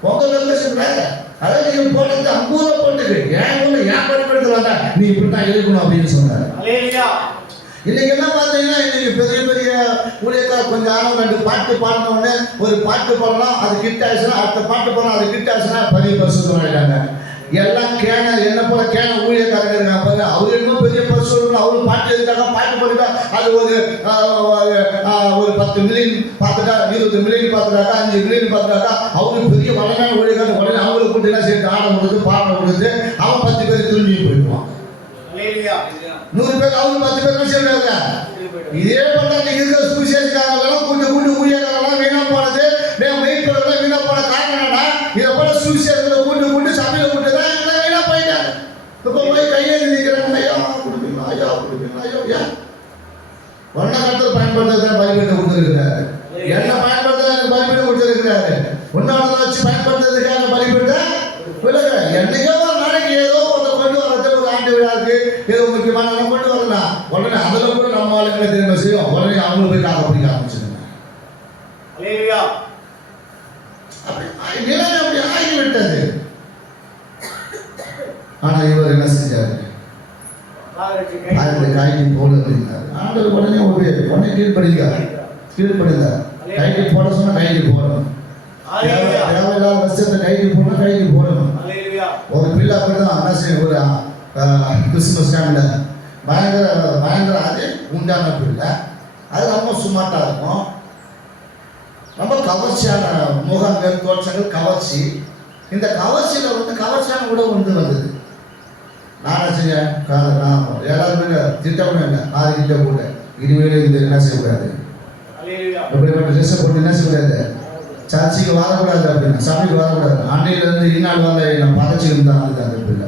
உங்க லொகேஷன் வேற. அதாவது நீங்க போட்டது அங்கூர போட்டுக்கு என் ஊர்ல ஏன் படுப்படுத்து வந்தா நீ இப்படித்தான் இருக்கணும் அப்படின்னு சொன்னாரு. இன்னைக்கு என்ன பார்த்தீங்கன்னா, இன்னைக்கு பெரிய பெரிய ஊழியக்கார கொஞ்சம் ஆளும் 2 பாட்டு பாடின உடனே ஒரு பாட்டு பாடலாம், அது கிட்ட ஆச்சுன்னா அடுத்த பாட்டு பாடலாம், அது கிட்ட ஆச்சுன்னா பெரிய பரிசுத்தம் ஆயிட்டாங்க. எல்லாம் கேன என்ன போல கேன ஊழியக்காரங்க இருக்காங்க பாருங்க. அவரு இன்னும் பெரிய பரிசுத்தம், அவரு பாட்டு எழுதிட்டாங்க, பாட்டு பாடிட்டா அது ஒரு 10 மில்லியன் பார்த்துட்டா, 20 மில்லியன் பார்த்துட்டாக்கா, 5 மில்லியன் பார்த்துட்டாக்கா அவருக்கு பெரிய வளமான ஊழியக்காரங்க. உடனே அவங்களுக்கு கூட்டு என்ன செய்ய, ஆட கொடுத்து பாட கொடுத்து அவன் 10 பேர் திரும்பி போயிடுவான். 100 பேர் அவரு 10 பேர் என்ன செய்வாங்க. இதே பண்ணா நீங்க இருக்கிற சுவிசேஷக்காரங்களும் கூட்டு ஊழியக்காரங்களாம் வீணா போனது, வெயிட் பண்ணலாம் வீணா போன காரணம் என்னன்னா, இதை போல சுவிசேஷங்களை கூட்டு சபையில கூட்டு தான் எல்லாம் வீணா போயிட்டாங்க. இப்ப போய் கையெழுதி நிற்கிறாங்க, ஐயா கொடுப்பீங்களா, ஐயா கொடுப்பீங்களா, ஐயோ ஏன் ஒன்ன காலத்தில் பயன்படுத்துறதுதான் பலிபீடத்தை கொடுத்துருக்கிறாரு. என்ன பயன்படுத்துறதுக்கு பலிபீடம் கொடுத்துருக்கிறாரு. ஒன்னாவது வச்சு பயன்படுத்துறதுக்காக பலிபீடத்தை விலக. என்னைக்கோ ஒரு நாளைக்கு ஏதோ ஒன்று கொண்டு வரது, ஒரு ஆண்டு விழாக்கு ஏதோ முக்கியமான கொண்டு வரலாம். உடனே அதில் கூட நம்ம ஆளுங்களை திரும்ப செய்யும். உடனே அவங்களுக்கு போய் காக்க பிடிக்க ஆரம்பிச்சிருங்க. நிலைமை அப்படி ஆகிவிட்டது. ஆனா இவர் என்ன செஞ்சாரு, கைக்கு போடு அப்படின்னாரு. ஆண்டவர் உடனே கீழ்படிந்தார். கைக்கு போட சொன்னா கைக்கு போடணும். தேவையில்லாத வருஷத்தை கைக்கு போடணும், கைக்கு போடணும். ஒரு பிள்ளை அப்படிதான் என்ன செய்யும், ஒரு கிறிஸ்துமஸ் டைம்ல பயங்கர அது உண்டான பிள்ளை. அது ரொம்ப சுமாட்டா இருக்கும், ரொம்ப கவர்ச்சியான முகங்கள் தோற்றங்கள் கவர்ச்சி. இந்த கவர்ச்சியில கவர்ச்சியான உணவு வந்தது. நான் செய்யேன், எல்லாருமே திட்டமும் இல்லை, காது கிட்ட போட்டு இனிமேல் இந்த என்ன செய்யக்கூடாது, எப்படிப்பட்ட ட்ரெஸ்ஸை போட்டு என்ன செய்யக்கூடாது, சர்ச்சைக்கு வரக்கூடாது அப்படின்னு, சபைக்கு வரக்கூடாது. அன்னையிலேருந்து இந்நாள் வந்த நான் பதச்சிக்கிட்டு தான் இருந்தது. அந்த பிள்ளை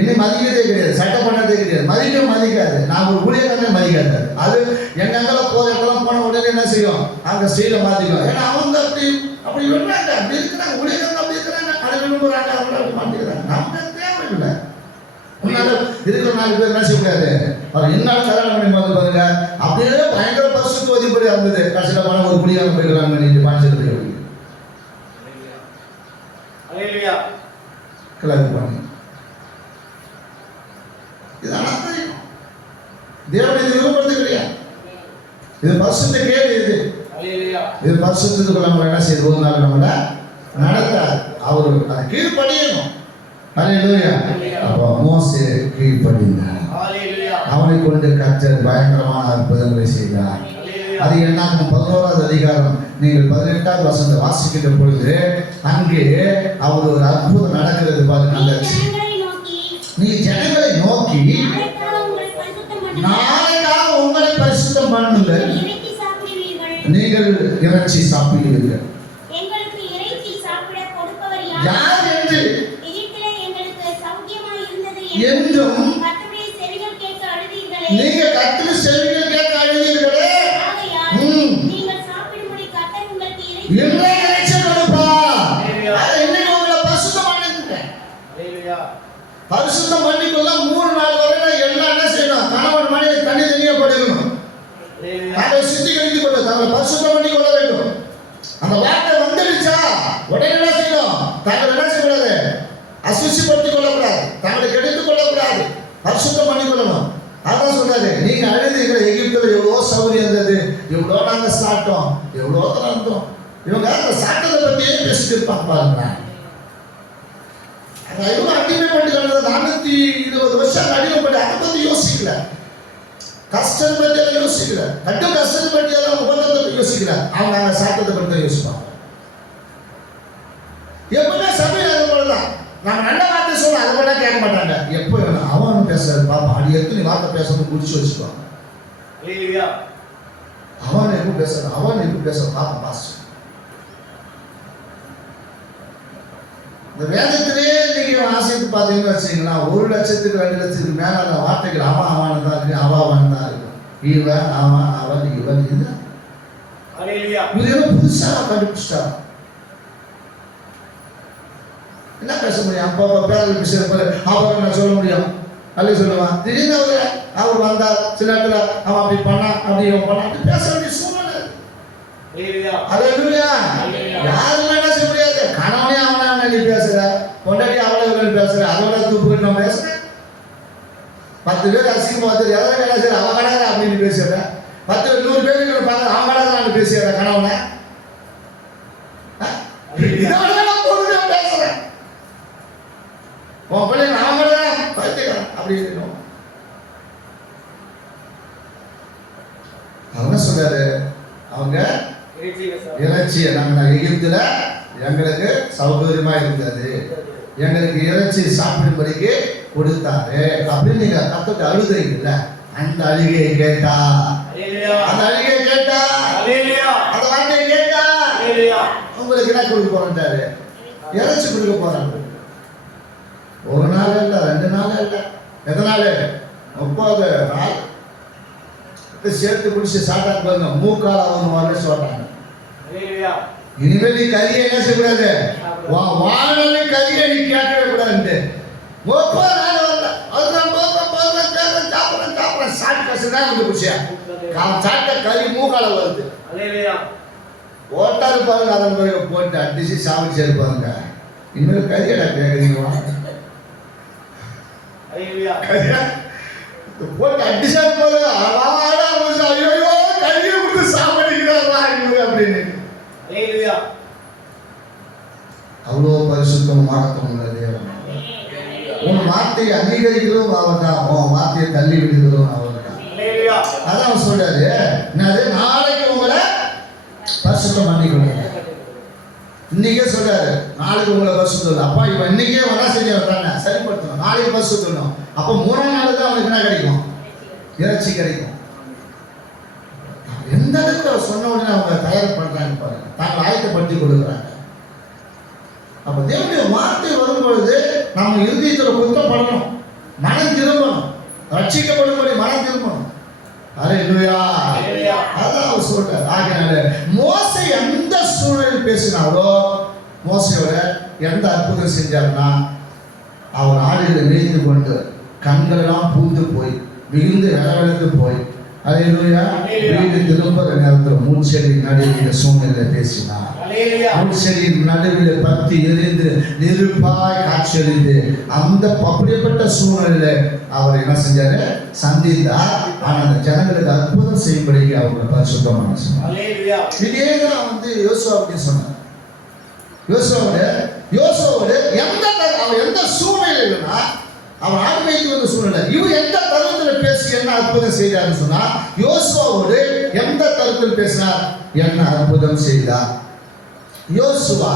இன்னும் மதிக்கிறதே கிடையாது, சட்டம் பண்ணதே கிடையாது, மதிக்காது. நான் ஒரு ஊழியக்காரனே மதிக்காது. அது எங்கெங்கெல்லாம் போன உடனே என்ன செய்யும், அங்கே ஸ்டீலை மாற்றிக்கும். ஏன்னா அவங்க அப்படி விடுறாங்க, அப்படி இருக்கிறாங்க, ஊழியக்காரங்க அப்படி இருக்கிறாங்க, கடை விரும்புகிறாங்க, அவங்க மாட்டிக்கிறாங்க. நமக்கு தேவையில்லை. முன்னால இருக்கிற 4 பேர் என்ன செய்யக்கூடாது, அவர் என்னால கல்யாணம் பண்ணி பார்த்து பாருங்க, அப்படியே பயங்கர பரிசுத்த வதிப்படி இருந்தது. கடைசியில் போன ஒரு குடியாக போயிடலாங்க நீங்க பாய்ச்சல் கிளம்பி பண்ணி தேவனை விரும்புறது கிடையாது. இது பரிசுத்த கேடு. இது பரிசுத்தத்துக்கு நம்ம என்ன செய்யுது, ஒரு நாள் நம்மள நடத்தாது. அவரு அதை கீழ்படியணும். அப்போ மோசே கீழ்படிந்தார். அவனை கொண்டு கர்த்தர் பயங்கரமான அற்புதங்களை செய்தார். அது என்னாகும் 11வது அதிகாரம் நீங்கள் 18வது வசனத்தை வாசிக்கின்ற பொழுது அங்கே அவர் ஒரு அற்புதம் நடக்கிறது பாருங்க. நீ ஜனங்களை நோக்கி நாளைக்காக உங்களை பரிசுத்தம் பண்ணுங்கள், நீங்கள் இறைச்சி சாப்பிடுவீர்கள். யார் என்று என்றும் நீங்க கர்த்தருடைய செவிகள் கேட்க அழுதீர்களே, இன்றைய இறைச்சி கொடுப்பார். இன்னைக்கு உங்களை பரிசுத்தம் பண்ணுங்க. பரிசுத்தம் பண்ணிக்கொள்ள 3 நாள் வரை எல்லாம் என்ன செய்யணும், கணவன் மனைவி தனித்தனியா படிக்கணும். அதை சுத்திகரித்துக் கொள்ள தங்களை பரிசுத்தம் பண்ணி கொள்ள வேண்டும். அந்த வார்த்தை வந்துடுச்சா உடனே என்ன செய்யணும், தாங்கள் என்ன செய்யக்கூடாது, அசுசிப்படுத்திக் கொள்ளக்கூடாது, தங்களை கெடுத்துக் கொள்ளக்கூடாது, பரிசுத்தம் பண்ணி கொள்ளணும். அதான் சொல்றாரு, நீங்க அழுதுகிற எகிப்துல எவ்வளோ சௌகரியம் இருந்தது, எவ்வளோ நாங்க சாப்பிட்டோம், எவ்வளோ இருந்தோம். இவங்க அந்த சாப்பிட்டதை பத்தியே பேசிட்டு இருப்பாங்க பாருங்க. இவங்க அடிமைப்பட்டு கிடந்தது 420 வருஷம் அடிமைப்பட்டு அதை பத்தி யோசிக்கல. கஷ்டம் பற்றி யோசிக்கல. கட்டும் கஷ்டம் பற்றி உபதத்தை யோசிக்கல. அவங்க அங்க சாத்தத்தை பற்றி யோசிப்பாங்க. எப்பவுமே சபையில் அது போலதான். நம்ம நல்ல வார்த்தை சொல்ல அதை போல கேட்க மாட்டாங்க. எப்போ வேணும் அவன் பேசுறது பாப்பா, அடி எத்தனை வார்த்தை பேசணும் குடிச்சு வச்சுக்குவாங்க. அவன் எப்போ பேசுறது பாப்பா பாஸ். இந்த வேதத்திலே நீங்க வாசித்து பார்த்தீங்கன்னு வச்சீங்கன்னா 1 லட்சத்துக்கு 2 லட்சத்துக்கு மேலான வார்த்தைகள் அவன் தான் இருக்கு, அவன் தான் இருக்கும். இவன் அவன் அவன் இவன் இது புதுசா கண்டுபிடிச்சிட்டா. என்ன பேச முடியும்? அப்போ பேரல் பேசுற அவர் நான் சொல்ல முடியும் அல்ல சொல்லுவான். திடீர்னு அவர் வந்தார், சில இடத்துல அவன் அப்படி பண்ணா அப்படி இவன் பண்ணா அப்படி பேச வேண்டிய சூழ்நிலை. யாருமே என்ன செய்ய முடியாது. கணவனே அவனா நீ பேசுற, பொண்டாட்டி அவளை பேசுற, அதோட தூப்புக்கிட்டு நான் பேசுறேன். 10 பேர் அசிங்கமா பார்த்து எதாவது வேலை செய்யற அவன் கடை அப்படின்னு பேசுற. 10 100 பேருக்கு பார்த்து அவன் கடை பேசுற கணவனை பேசுறேன். உன் பிள்ளைங்க அவன் கடை பார்த்துக்கிறான் அப்படி இருக்கணும். அவங்க சொல்றாரு, அவங்க இறைச்சியை நாங்கள் எகிப்துல எங்களுக்கு சௌகரியமா இருந்தது, எங்களுக்கு இறைச்சி சாப்பிடும்படிக்கு கொடுத்தாரு அப்படின்னு நீங்க கத்துட்டு அழுதுறீங்கல்ல. அந்த அழுகையை கேட்டா, அந்த அழுகையை கேட்டா, அந்த வார்த்தையை கேட்டா உங்களுக்கு என்ன கொடுக்க போறாரு? இறைச்சி கொடுக்க போறாங்க. 1 நாள் இல்ல, 2 நாள் இல்ல, எதனால 30 நாள் சேர்த்து குடிச்சு சாப்பிட்டா பாருங்க. மூக்கால அவங்க சொல்றாங்க, இனிமேல் நீ கதியை என்ன செய்யக்கூடாது, வானமே கதியை நீ கேட்கவே கூடாது. 30 நாள் வரல, சாப்பிட்றேன் சாப்பிட்டு கஷ்டம் வந்து குடிச்சியா சாப்பிட்ட கறி மூக்கால வருது. ஓட்டாரு பாருங்க, அதன் பிறகு போட்டு அடிச்சு சாப்பிட்டு இருப்பாங்க. இனிமேல் கதியடா கேட்குறீங்களா? போட்டு அடிச்சா போது ஐயோ கறியை கொடுத்து சாப்பிடுகிறாரா அப்படின்னு. அவ்வளோ பரிசுத்தம் மாற்றமுள்ள தேவன். உன் வார்த்தையை அங்கீகரிக்கிறதும் அவர் தான், உன் வார்த்தையை தள்ளி விடுகிறதும் அவர் தான். அதான் அவர் சொல்றாரு, என்னது நாளைக்கு உங்களை பரிசுத்தம் பண்ணிக்கொள்ளுங்க. இன்னைக்கே சொல்றாரு நாளைக்கு உங்களை பரிசுத்தம். அப்பா இவன் இன்னைக்கே வர செஞ்சாங்க சரிப்படுத்தணும், நாளைக்கு பரிசுத்தணும். அப்போ 3ஆம் நாள் தான் அவனுக்கு என்ன கிடைக்கும்? இறைச்சி கிடைக்கும். எந்த அளவுக்கு அவர் சொன்ன உடனே அவங்க தயார் பண்றாங்க பாருங்க, தாங்கள் ஆயத்தப்படுத்தி கொடுக்குறாங்க. அப்ப தேவனுடைய வார்த்தை வரும்பொழுது நம்ம இருதயத்துல குத்தப்படணும், மனம் திரும்பணும், ரட்சிக்கப்படும்படி மனம் திரும்பணும். அல்லேலூயா. அதான் அவர் சொல்றார். ஆகையால மோசே எந்த சூழலில் பேசினாரோ, மோசையோட எந்த அற்புதம் செஞ்சாருன்னா, அவர் ஆடுகளை மேய்ந்து கொண்டு கண்களெல்லாம் பூந்து போய் மிகுந்து விளவெடுத்து போய் அல்லேலூயா வீடு திரும்புற நேரத்தில் மூச்செடி நடுவில் சூழ்நிலை பேசினார். மூச்செடியின் நடுவில் பத்தி எரிந்து நெருப்பாய் காட்சியளித்து அந்த அப்படிப்பட்ட சூழ்நிலையில அவர் என்ன செஞ்சாரு? சந்தித்தார். ஆனா அந்த ஜனங்களுக்கு அற்புதம் செய்யும்படிக்கு அவங்களை பரிசுத்தமான சொன்னார். இதேதான் வந்து யோசுவாவுக்கு சொன்னார். யோசுவாவோட எந்த சூழ்நிலையிலனா அவன் ஆண்மைக்கு வந்த சூழ்நிலை, இவர் எந்த தருணத்தில் பேசி என்ன அற்புதம் செய்தார்னு சொன்னா, யோசுவாவோடு எந்த தருணத்தில் பேசினார், என்ன அற்புதம் செய்தார். யோசுவா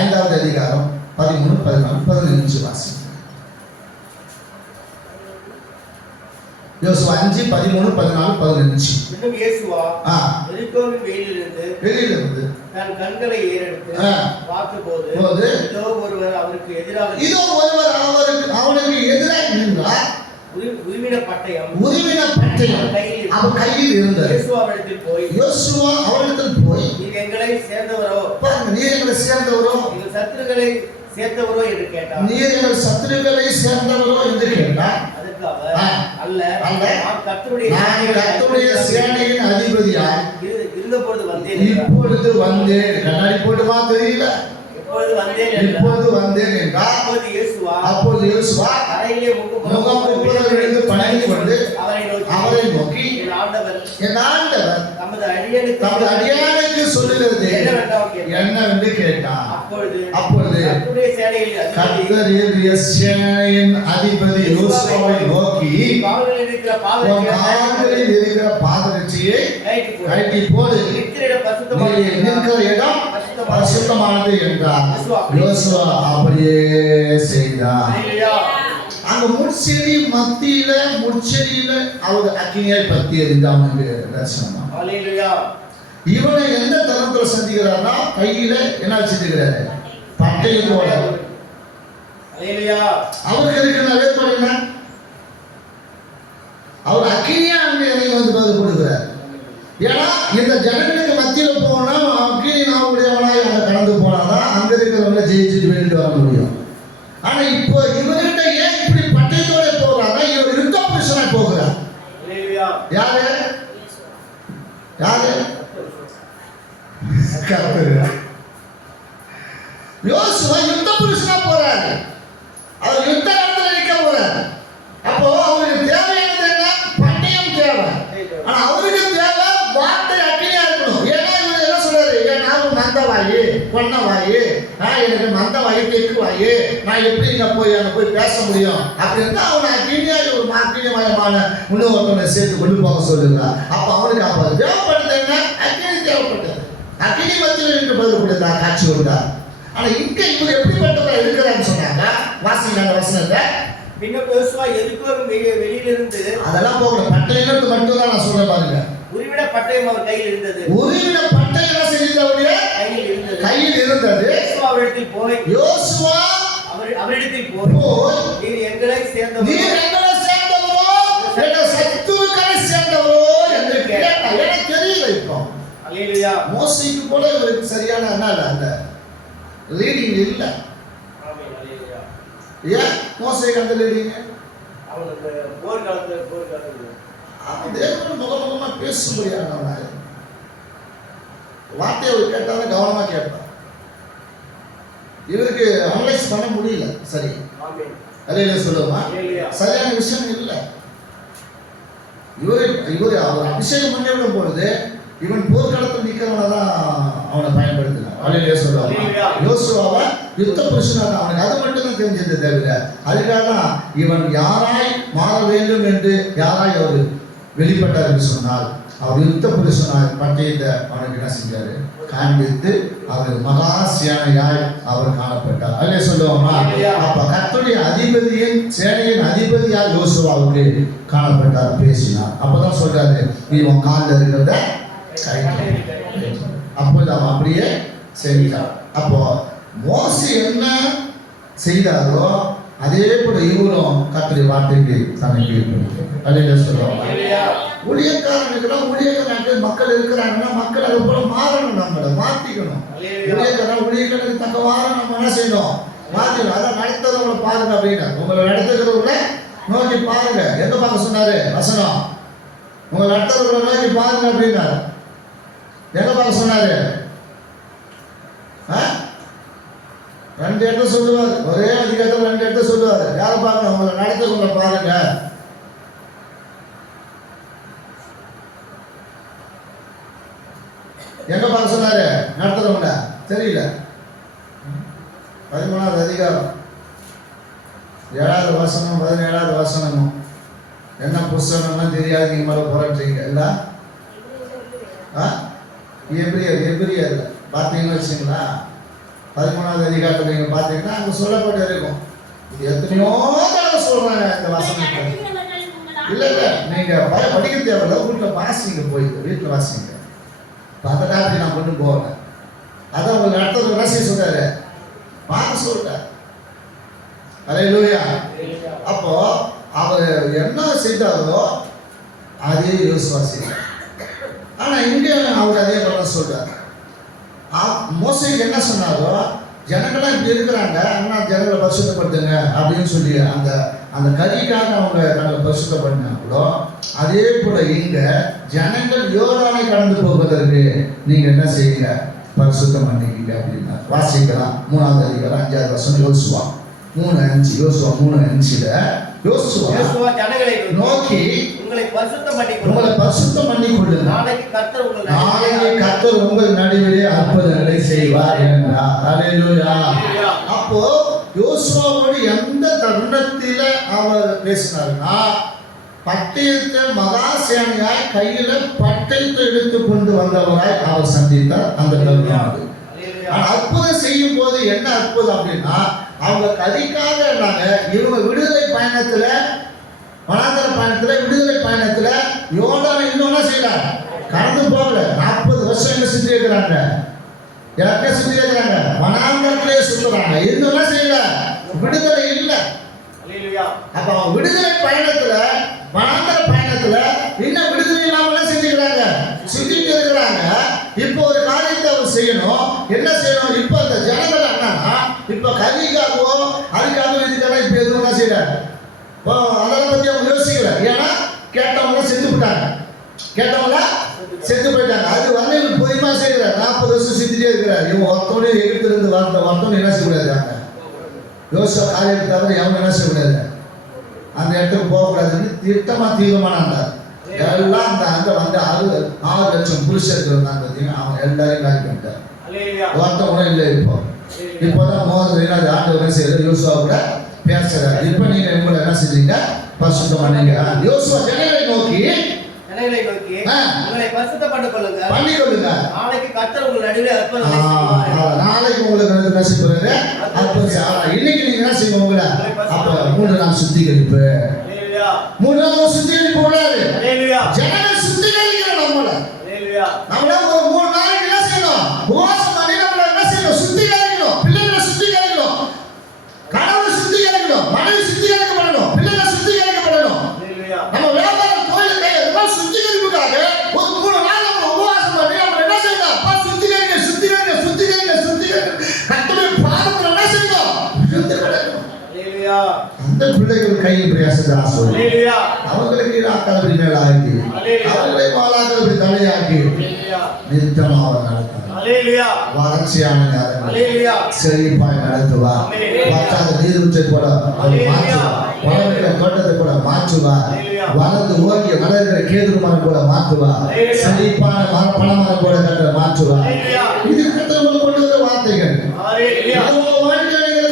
5வது அதிகாரம் 13, 14, 15 வாசி. யோசுவா 5, 13, 14, 15. இன்னும் யோசுவா எரிகோவின் வெளியிலிருந்து தன் கண்களை ஏறெடுத்து பார்த்தபோது இதோ ஒருவர் அவருக்கு எதிராக நின்றார். உருவின பட்டயம் அவர் கையில் இருந்தது. யோசுவா அவரிடத்தில் போய் நீர் எங்களை சேர்ந்தவரோ, நீர் எங்களை சேர்ந்தவரோ, எங்கள் சத்துருக்களை சேர்ந்தவரோ என்று கேட்டார். நீர் எங்கள் சத்துருக்களை சேர்ந்தவரோ என்று கேட்டார். அதற்கு அவர் அல்ல, நான் கர்த்தருடைய சேனையின் அதிபதியாய் இருந்தபொழுது வந்தேன். இப்பொழுது வந்தேன். கண்ணாடி போட்டுமா தெரியல. இப்பொழுது வந்தேன் என்றார். அப்பொழுது யோசுவா முகம் விழுந்து பணிந்து கொண்டு அவரை நோக்கி என் ஆண்டவர் தமது அடியானுக்கு சொல்லுகிறது என்னவென்று கேட்டான். அப்பொழுது கர்த்தருடைய சேனையின் அதிபதி யோசுவாவை நோக்கி, கால்களில் இருக்கிற பாதரட்சியை கழட்டி போடு, நீ நிற்கிற இடம் பரிசுத்தமானது என்றார். யோசுவா அப்படியே செய்தார். அங்க முட்செடி மத்தியில முட்செடியில அவர் அக்கினியாய் பத்தி எறிந்தாங்க தரிசனம். இவனை எந்த தருணத்துல சந்திக்கிறார்னா கையில என்ன வச்சிருக்கிறாரு, பட்டயத்தோட. அவருக்கு இருக்கிற வேறுபாடு என்ன? அவர் அக்கினியா அங்க இறங்கி வந்து பதில் கொடுக்கிறார். ஏன்னா இந்த ஜனங்களுக்கு மத்தியில போனா அக்கினி நாவுடையவனாய் அங்க கடந்து போனாதான் அங்க இருக்கிறவங்களை ஜெயிச்சுட்டு வெளியிட்டு வர முடியும். ஆனா இப்போ இவர்கிட்ட ஏன் இப்படி பட்டயத்தோட போகிறாங்க? இவர் யுத்த புருஷனா போகிறார். யாரு யாரு? யோசுவா யுத்த புருஷனா போறாரு. அவர் யுத்த இடத்துல நிற்க போறாரு. அப்போ அவருக்கு தேவையானது என்ன? பட்டயம் தேவை. ஆனா அவருக்கு தேவை வார்த்தை அக்கினியா இருக்கணும். ஏன்னா இவர் என்ன சொல்றாரு, என் நாம மந்தவாயி கொன்னவாயி, எனக்கு மந்தவாயி தெக்குவாயி, நான் எப்படி இங்க போய் பேச முடியும் அப்படின்னு அவனை அக்கினியா ஒரு அக்கினிமயமான இன்னொருத்தனை சேர்த்து கொண்டு போக சொல்லுறான். அப்ப அவனுக்கு அப்ப தேவைப்பட்டது என்ன? அக்கினி தேவைப்பட்டது. அக்கினி மத்தியில் நின்று பதில் கொடுத்தா காட்சி கொடுத்தார். ஆனா இங்க இவர் எப்படிப்பட்டவரா இருக்கிறான்னு சொன்னாங்க. வாசிங்க அந்த வசனத்தை. பின்னர் யோசுவா எரிகோவின் வெளியிலிருந்து, அதெல்லாம் போகல, பட்டயம் மட்டும் தான் நான் சொல்ல பாருங்க. உருவிட பட்டயம் அவர் கையில் இருந்தது. உருவிட பட்டயம் என்ன செய்தவருடைய கையில் இருந்தது. யோசுவா அவரிடத்தில் போய், நீர் எங்களை சேர்ந்தவரோ, எங்கள் சத்துருக்களை சேர்ந்தவரோ என்று கேட்டார். எனக்கு தெரியல. இப்போ அல்லேலூயா. மோசேக்கு கூட இவருக்கு சரியான அந்த லீடிங் இல்ல. ஏன் மோசேக்கு அந்த லீடிங்? அவனுக்கு போர்க்காலத்துல தேவன் முகமுகமா பேசும்படியான வார்த்தையை அவர் கேட்டாலும் கவனமா கேட்பார். இவருக்கு அனலைஸ் பண்ண முடியல. சரி, அல்லேலூயா சொல்லுமா? சரியான விஷயம் இல்லை. இவர் அவர் அபிஷேகம் பண்ணிவிடும் பொழுது இவன் போர்க்களத்தில் நிற்கிறவனை தான் அவனை பயன்படுத்தினான். அல்லேலூயா சொல்லுவாங்க. யோசுவாவை யுத்த புருஷனாக அவனுக்கு அது மட்டும் தான் தெரிஞ்சது தவிர அதுக்காக தான் இவன் யாராய் மாற வேண்டும் என்று யாராய் அவர் வெளிப்பட்டார் என்று சொன்னால் அவர் யுத்த புருஷனாய் பட்டயத்தை அவனுக்கு என்ன செஞ்சாரு, காண்பித்து அவர் மகா சேனையாய் அவர் காணப்பட்டார். அல்லே சொல்லுவோமா? அப்ப கர்த்தருடைய அதிபதியின் சேனையின் அதிபதியாய் யோசுவாவுக்கு காணப்பட்டார், பேசினார். அப்பதான் சொல்றாரு, நீ உன் காலில் இருக்கிறத கை. அப்போது அவன் அப்படியே செய்தார். அப்போ மோசே என்ன செய்தாரோ அதே போல இவரும் கர்த்தருடைய வார்த்தைக்கு தன்னை கீழ்ப்படிந்தார். அல்லேலூயா சொல்லுவாங்க. ஊழியக்காரனுக்குலாம் ஊழியக்காரன் மக்கள் இருக்கிறாங்கன்னா மக்கள் அதை போல மாறணும், நம்மளை மாற்றிக்கணும். ஊழியக்காரனுக்கு தக்கவாறு நம்ம என்ன செய்யணும், மாற்றிக்கணும். அதான் நடத்துறவங்களை பாருங்க அப்படின்னா, உங்களை நடத்துகிறவங்களை நோக்கி பாருங்க. எங்க பார்க்க சொன்னாரு வசனம்? உங்களை நடத்துறவங்களை நோக்கி பாருங்க அப்படின்னாரு. எங்க பார்க்க சொன்னாரு? ரெண்டு இடத்த சொல்லுவார். ஒரே அதிகாரத்தில் ரெண்டு இடத்த சொல்லுவார். யாரை பார்க்கணும்? உங்களை நடத்துறவங்களை பாருங்க. எங்க பார்க்க சொன்னாரு? நடத்துறவங்கள தெரியல. 13வது அதிகாரம் 7வது வசனம் 17வது வசனமும் என்ன புஸ்தகம்னா தெரியாது. நீங்க மேல போராட்டீங்க இல்ல? எபிரியர் பார்த்தீங்கன்னு வச்சுங்களா, 13வது அதிகாரத்தில் நீங்க பார்த்தீங்கன்னா அங்க சொல்லப்பட்டு இருக்கும். இது எத்தனையோ தடவை சொல்றாங்க இந்த வசனத்தை. இல்ல நீங்க படிக்க தேவையில்ல, வீட்டில் வாசிங்க, போயிட்டு வீட்டில் வாசிங்க. அந்த டாபிக் நான் கொண்டு போவேன். அதான் உங்களுக்கு அடுத்தது என்ன செய்ய சொல்றாரு, பார்க்க சொல்றாரு. அல்லேலூயா. அப்போ அவர் என்ன செய்தாரோ அதே யோசுவா செய்தார். ஆனா இங்க அவர் அதே பண்ண சொல்றாரு. மோசேக்கு என்ன சொன்னாரோ, ஜனங்கள்லாம் இப்படி இருக்கிறாங்க, ஆனா ஜனங்களை பரிசுத்தப்படுத்துங்க அப்படின்னு சொல்லி அந்த அந்த கரிக்காக அவங்க தங்களை பரிசுத்தப்படுத்தினாங்களோ அதே போல இங்க ஜனங்கள் யோர்தானை கடந்து போவதற்கு நீங்க என்ன செய்யுங்க, பரிசுத்தம் பண்ணிக்கிங்க அப்படின்னா வாசிக்கலாம். 3வது அதிகாரம் 5வது வசனம் யோசுவா 3:5. யோசுவா 3:5 யோசுவா ஜனங்களை நோக்கி உங்களை பரிசுத்தம் உங்களை பண்ணிக்கொள்ளுங்கள். பரிசுத்தம் பண்ணி கொள்ளுங்கள். நாளைக்கு கர்த்தர் உங்கள் நாளைக்கு கர்த்தர் உங்கள் நடுவிலே அற்புதங்களை செய்வார் என்றார். ஹல்லேலூயா. அப்போ யோசுவாவோடு எந்த தருணத்தில அவர் பேசினார்னா, பட்டயத்தை மகா சேனையாய் கையில பட்டயத்தை எடுத்து கொண்டு வந்தவராய் அவர் சந்தித்தார். அந்த தருணம் அது. ஆனா அற்புதம் செய்யும் போது என்ன அற்புதம் அப்படின்னா, அவங்க கதிக்காக இவங்க விடுதலை பயணத்துல, வனாந்தர பயணத்துல, விடுதலை பயணத்துல யோர்தானை இன்னொன்னா செய்யறாங்க, கடந்து போகல. 40 வருஷம் என்ன சுத்தி இருக்கிறாங்க, யாருக்கே சுத்தி இருக்கிறாங்க, வனாந்தரத்திலே சுத்துறாங்க, இன்னொன்னா செய்யல, விடுதலை இல்லை. அப்ப அவங்க விடுதலை பயணத்துல, வனாந்தர பயணத்துல இன்னும் விடுதலை இல்லாம செஞ்சுக்கிறாங்க, சுத்திட்டு இருக்கிறாங்க. இப்போ ஒரு காரியத்தை அவர் செய்யணும். என்ன செய்யணும்? இப்ப அந்த ஜனங்கள் என்னன்னா, இப்ப கதிக்காகவோ அதுக்காக இதுக்காக இப்ப எதுவும் தான் செய்யல, அதெல்லாம் பத்தி அவங்க யோசிக்கல. ஏன்னா கேட்டவங்க செத்து போட்டாங்க, கேட்டவங்க செத்து போயிட்டாங்க. அது வந்து இவங்க பொய்மா செய்யறாரு. 40 வருஷம் சுத்திட்டே இருக்கிறார். இவங்க ஒருத்தோட எகிப்திலிருந்து ஒருத்தோட என்ன செய்யக்கூடாது, யோசுவா காரியத்தை தவிர எவங்க என்ன செய்யக்கூடாது, அந்த இடத்துக்கு போகக்கூடாதுன்னு திட்டமா தீர்மானம். எல்லாம் அந்த அங்க வந்து 6 லட்சம் புருஷர்கள் இருந்தாங்க பார்த்தீங்கன்னா, அவங்க எல்லாரையும் காலி பண்ணிட்டார். ஒருத்தம் கூட இல்லை. இப்போதான் மோதல் ஆண்டவர் செய்யறது, யோசுவா கூட பேசுறாரு. இப்ப நீங்க உங்களை என்ன செஞ்சீங்க, பரிசுத்தம் பண்ணீங்க. யோசுவா ஜனங்களை நோக்கி உங்களை பரிசுத்தம் பண்ணிக்கொள்ளுங்கள். நாளைக்கு கர்த்தர் உங்கள் நடுவே அற்புதங்களை செய்வார். நாளைக்கு உங்களுக்கு என்ன செய்வாரு, அற்புதம். இன்னைக்கு நீங்க என்ன செய்வோம், உங்களை அப்ப 3 நாள் சுத்திகரிப்பு, 3 நாள் சுத்திகரிப்பு உள்ளாரு. ஜனங்கள் சுத்திகரிக்கிறோம். நம்மள ஒரு 3 நாளைக்கு என்ன செய்யணும், உபவாசம் பண்ணி நம்மள என்ன செய்யணும், சுத்திகரிக்கணும். பிள்ளைகளை சுத்திகரிக்கணும், கணவனை சுத்திகரிக்கணும், மனைவி சுத்திகரிக்கப்படணும், பிள்ளைகளை சுத்திகரிக்கப்படணும். நம்ம வியாபாரம் தொழில் எல்லாம் சுத்திகரிப்புக்காக ஒரு 3 நாள் நம்ம உபவாசம் பண்ணி நம்ம என்ன செய்யணும், அப்பா சுத்திகரிக்க சுத்திகரிக்க சுத்திகரிக்க சுத்திகரிக்க கர்த்தருடைய பாதத்துல என்ன செய்யணும், சுத்திகரிக்கணும். அந்த பிள்ளைகள் கையில் பிரயாசத்தை ஆசீர்வதி, அவங்களுக்கு கலபடி மேல ஆக்கி, அவர்களை வாழாக்கலபடி தலையாக்கி நித்தமாக நடத்துவார். வறட்சியான நேரங்கள் செழிப்பாய் நடத்துவார். பத்தாத நீரூற்றை போல அவர் மாற்றுவார், வளர்கிற தோட்டத்தை போல மாற்றுவார், வளர்ந்து ஓங்கிய வளர்கிற கேதுரு மரம் போல மாற்றுவார், செழிப்பான பணமரம் போல கட்ட மாற்றுவார். இது கர்த்தர் கொண்டு வர வார்த்தைகள்.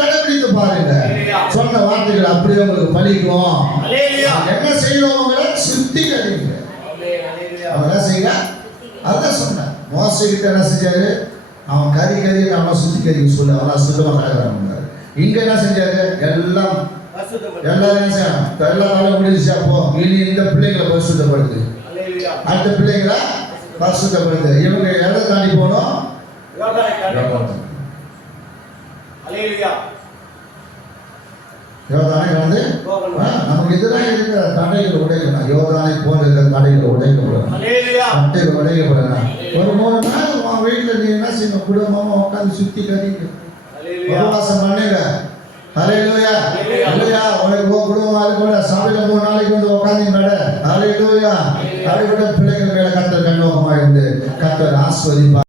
கடைபிடித்து பாருங்க, சொன்ன வார்த்தைகள் அப்படியே உங்களுக்கு பலிக்கும். என்ன செய்யணும், உங்களை சுத்திகரிங்க. அவங்க செய்ய அதான் சொன்ன. மோசகிட்ட என்ன செஞ்சாரு, அவன் கறி அவனை சுத்திகரிக்க சொல்லு, அவனா சுத்தமா கலக்கிறாங்க. இங்க என்ன செஞ்சாரு, எல்லாம் எல்லாரும் என்ன செய்யணும், எல்லா நாளும் முடிஞ்சா போ, இனி இந்த பிள்ளைங்களை பரிசுத்தப்படுது, அடுத்த பிள்ளைங்களை பரிசுத்தப்படுது. இவங்க எதை தாண்டி போனோம், யோதானை வந்து நமக்கு இதுதான் இருக்கிற தடைகள் உடைக்கணும். யோதானை போன்ற தடைகள் உடைக்கப்படணும், தடைகள் உடைக்கப்படணும். ஒரு 3 நாள் உன் வீட்டில் நீ என்ன செய்யணும், குடும்பமா உட்காந்து சுத்தி கறிங்க, உபவாசம் பண்ணுங்க. ஹல்லேலூயா. ஹல்லேலூயா. உனக்கு குடும்பமா இருக்க சபையில 3 நாளைக்கு வந்து உட்காந்து ஹல்லேலூயா. அப்படிப்பட்ட பிள்ளைகள் மேல கர்த்தர் கண்ணோக்கமா இருந்து கர்த்தர் ஆசீர்வதிப்பார்.